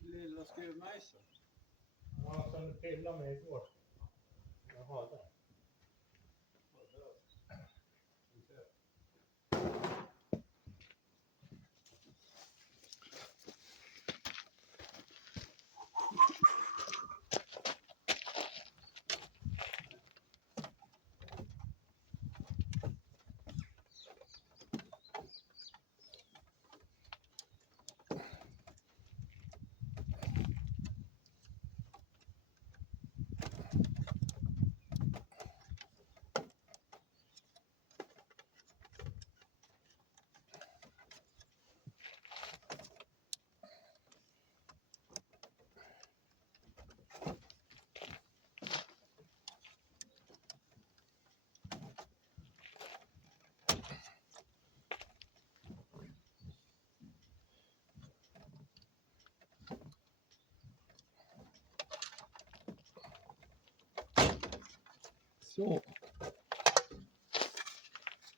Lilla skruvmejseln. Ja, som trillade mig igår. Jag har det. Så.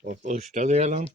Och första delen.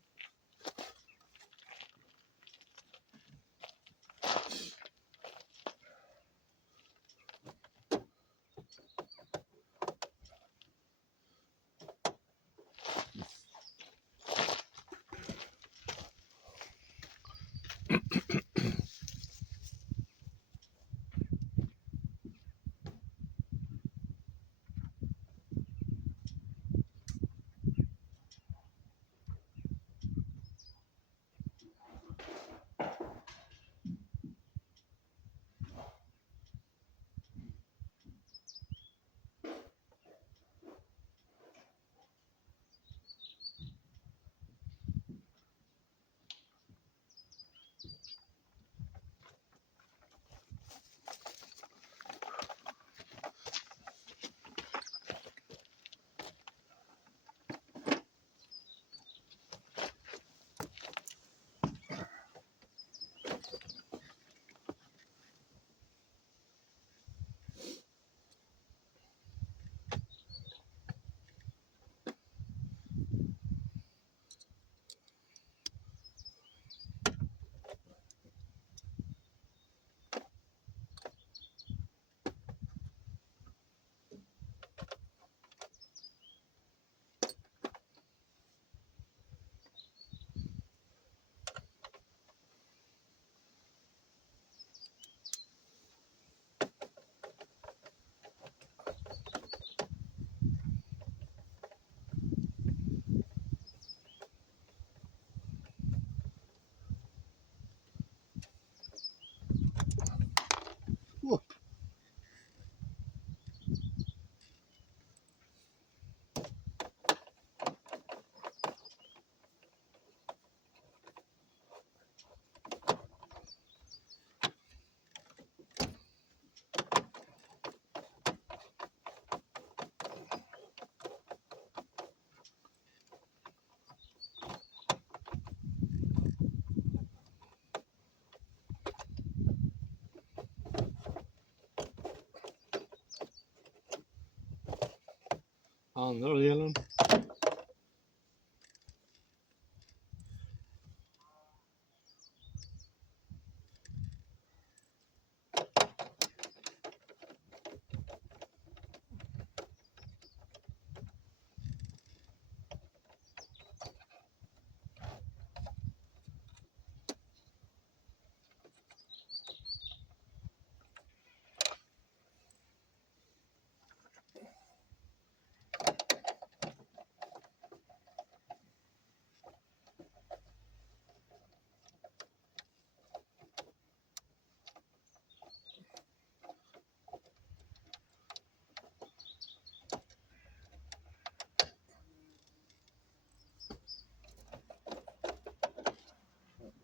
Andra delen.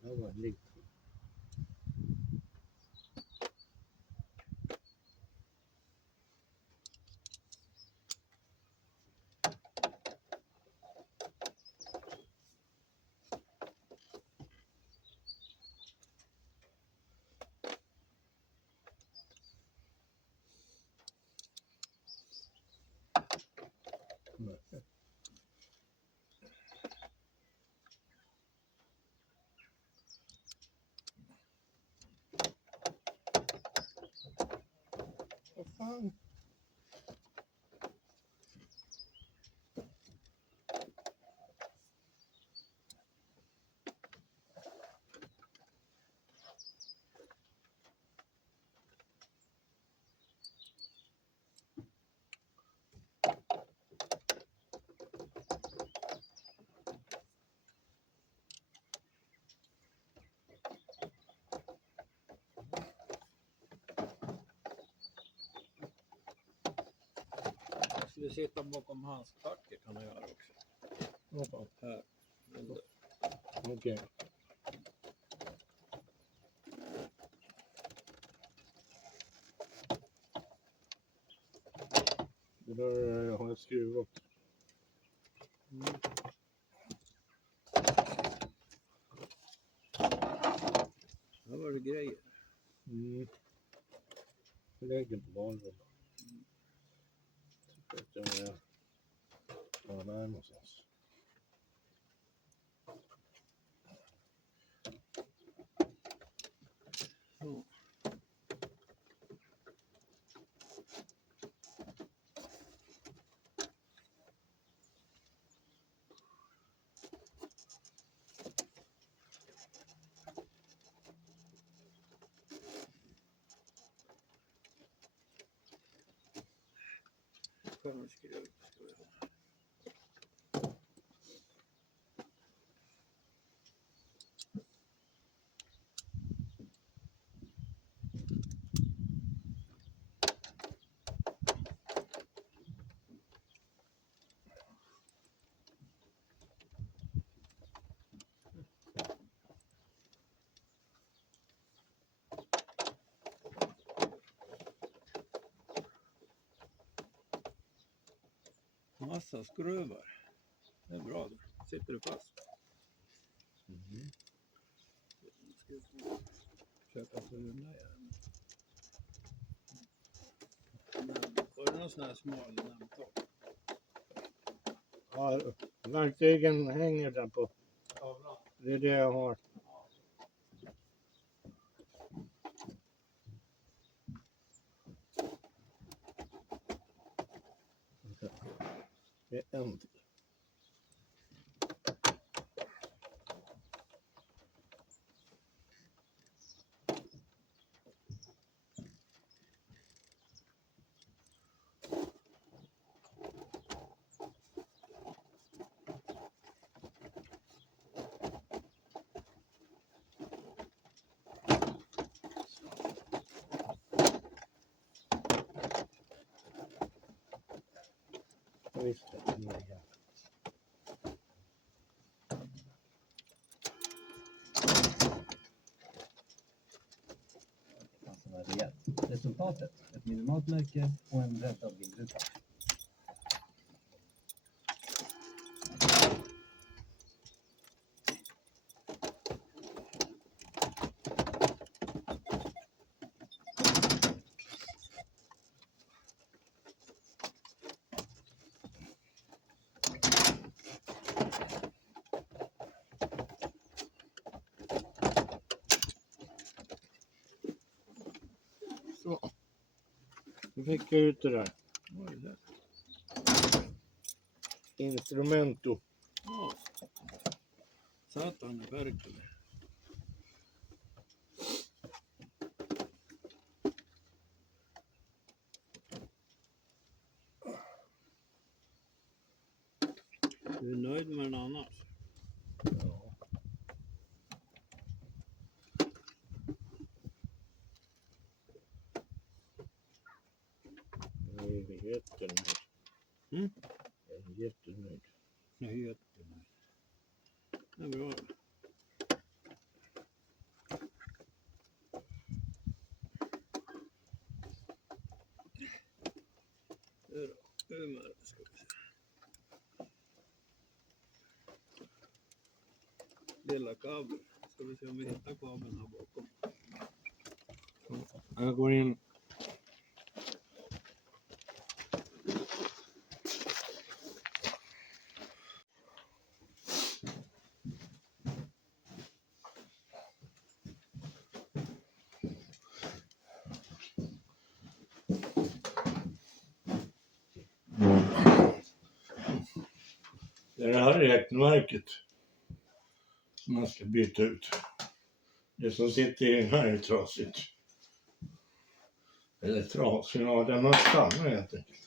Det var lite. Skulle sitta bakom hans tacket kan han göra också. Hoppa. Här. Okej. Det där har jag skruvat. Här var det grejer. Jag lägger på valven. Så att jag tar där någonstans. Så. Skärmskruv ska vi ha. Massa skruvar. Det är bra det. Sitter du fast? Försöka få runda igen. Var det någon sån här smal nämntag? Ja, verktygen hänger där på. Tavlan. Det är det jag har. Det är en till. Visst, det är det. Alltså vad rejält. Resultatet, ett minimalt märke och en räddad vindruta. Så. Nu fick jag ut det där. Vad är det där? Instrumento. Ja. Satan i verkligen. Du är nöjd med den annars? Ja. Jag är jättenöjd. Mm? Jag är jättenöjd. Jag är jättenöjd. Det är bra. Umar ska vi se. Lilla kabel. Ska vi se om vi hittar kabeln här bakom. Jag går in. Det är det här räkneverket som man ska byta ut. Det som sitter i den här är trasigt. Eller trasigt, ja den har stannat helt enkelt.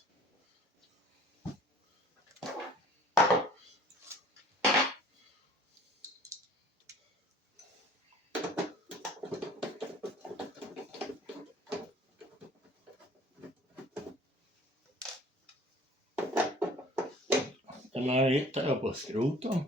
Den här hittar jag på skroten.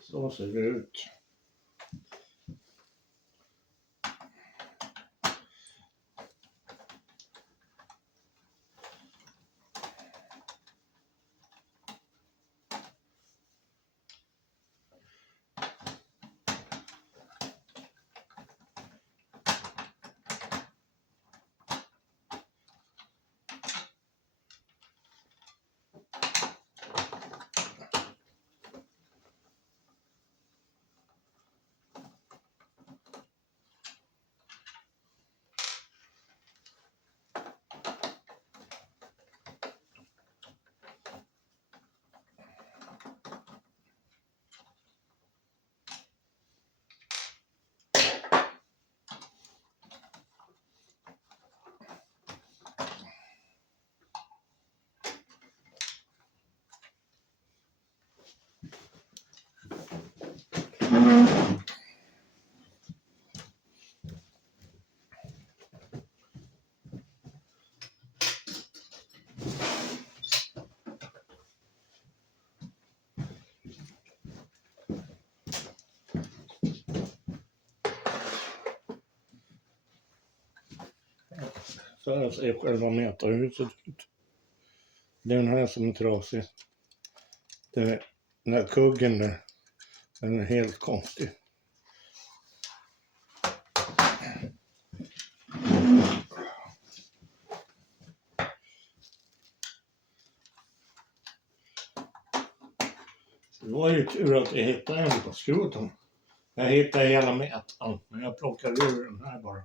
Så ser det ut. Så här ser själva metarhuset ut. Det är den här som är trasig. Den där kuggen där, den är helt konstig. Det var ju tur att jag hittade en på skroten. Jag hittade hela mätaren, men jag plockade ur den här bara.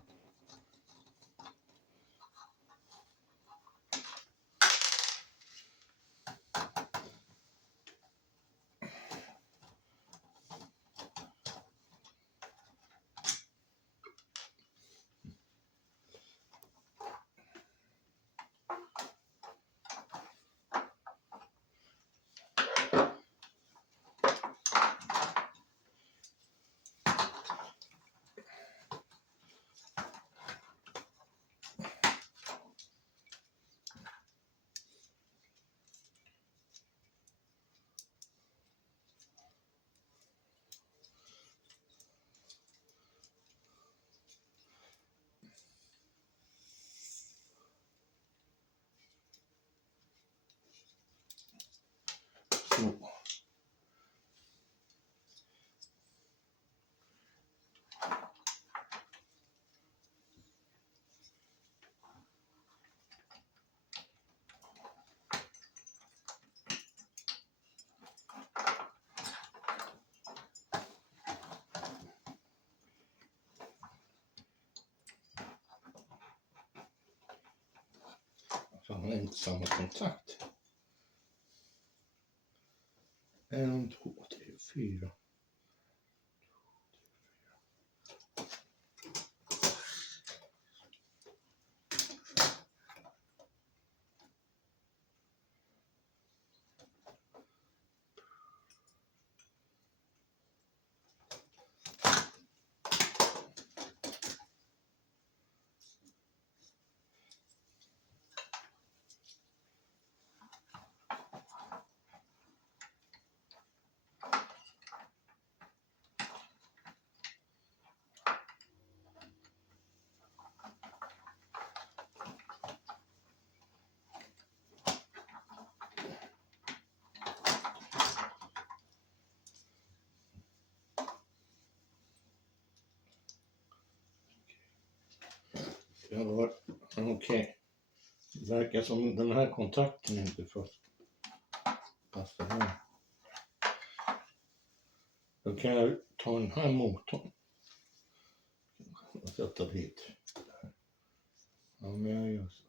Så. Fan, det är inte samma kontakt. 1, 2, 3, 4. Ja, okej. Det verkar som den här kontakten inte passar här. Då kan jag ta den här motorn och sätta dit. Ja, men jag gör så.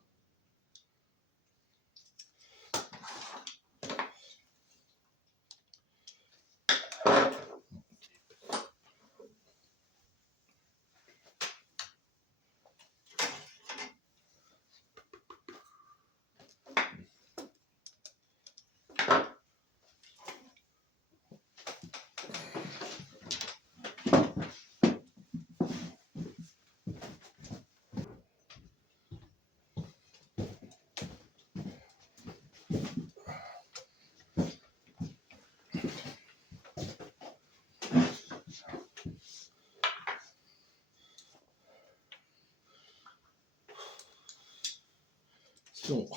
Så.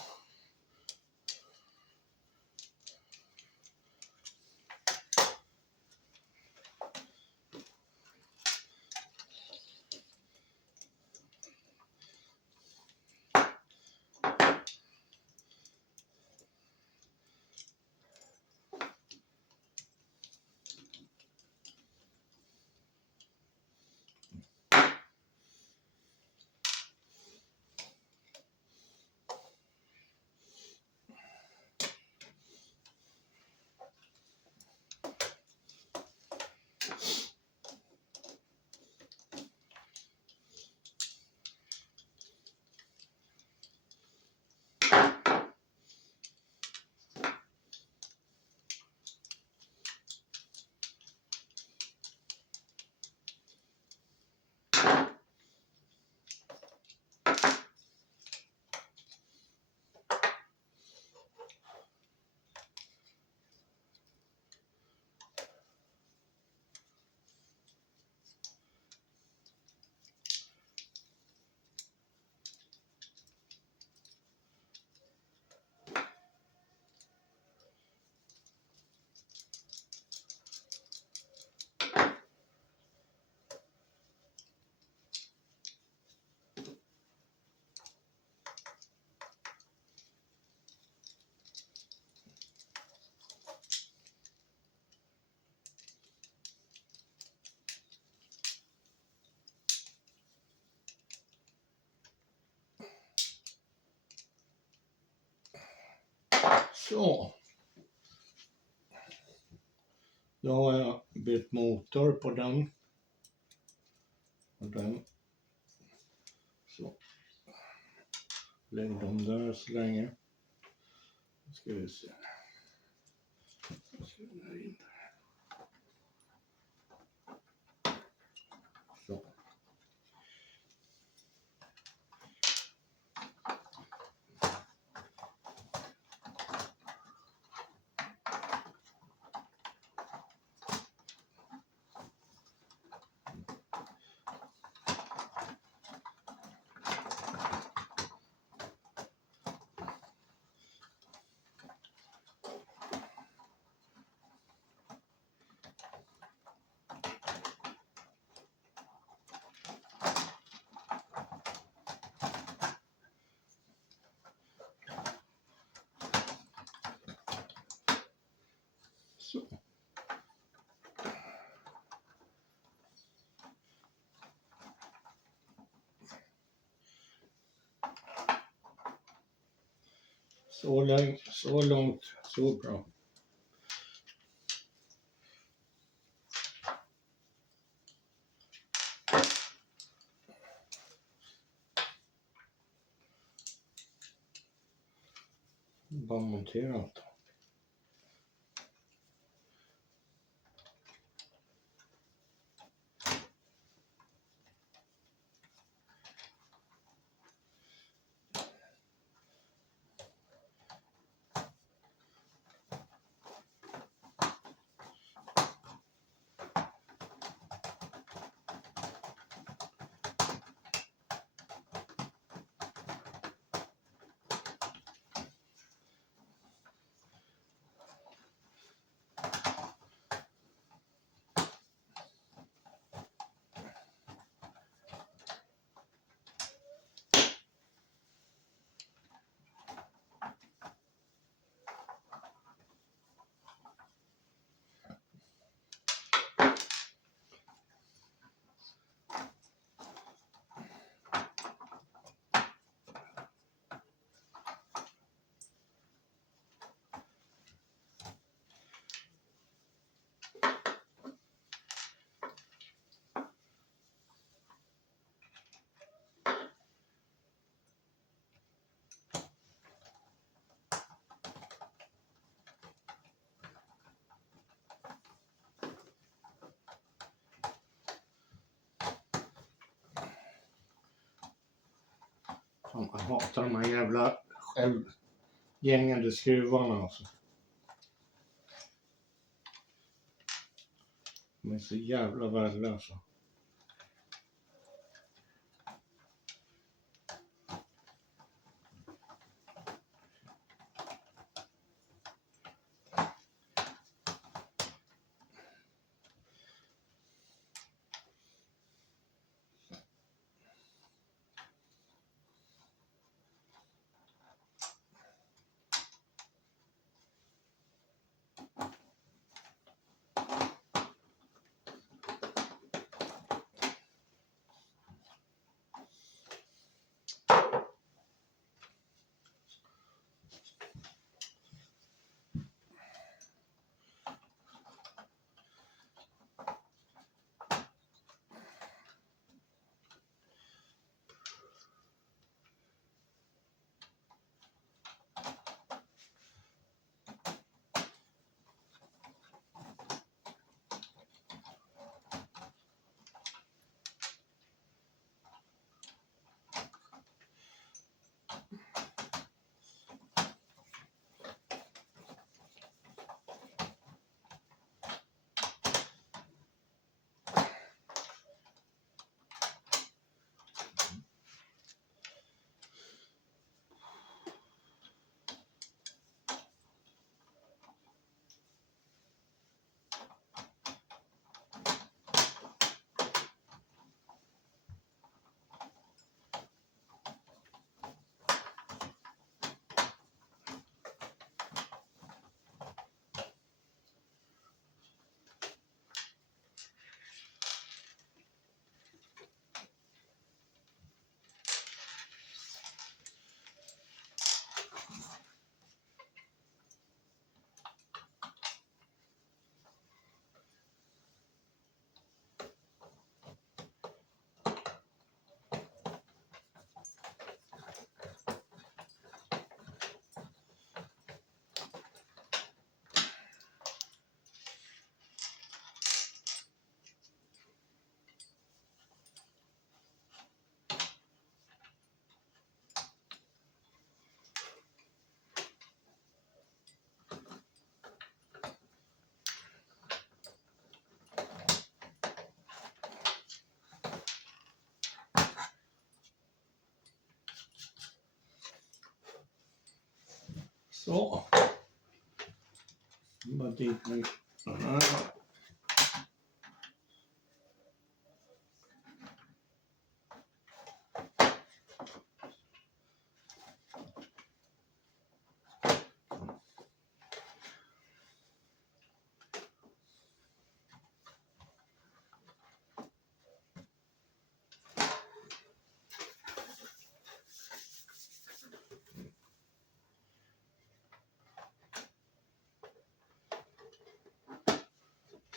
Så. Då har jag bytt motor på den. Och den. Så. Lägg dem där så länge. Nu ska vi se. Nu ska vi där in. Så. Så. Så långt, så bra. Bara montera allt. Fan, jag hatar de här jävla självgängande skruvarna alltså. De är så jävla värdelösa. Så. Bara dit med den här.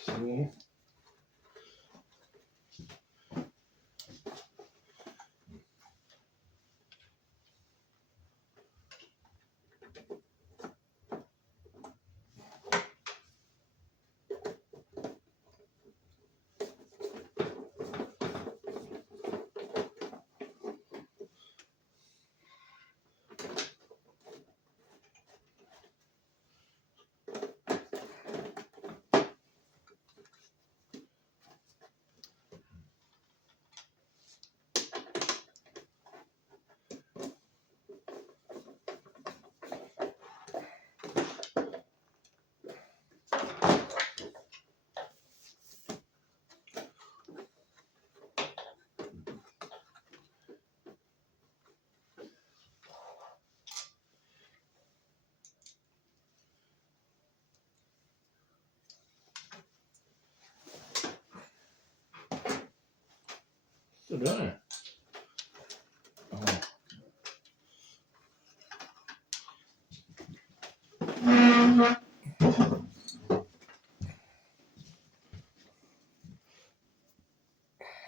Så. Sådär. Ja.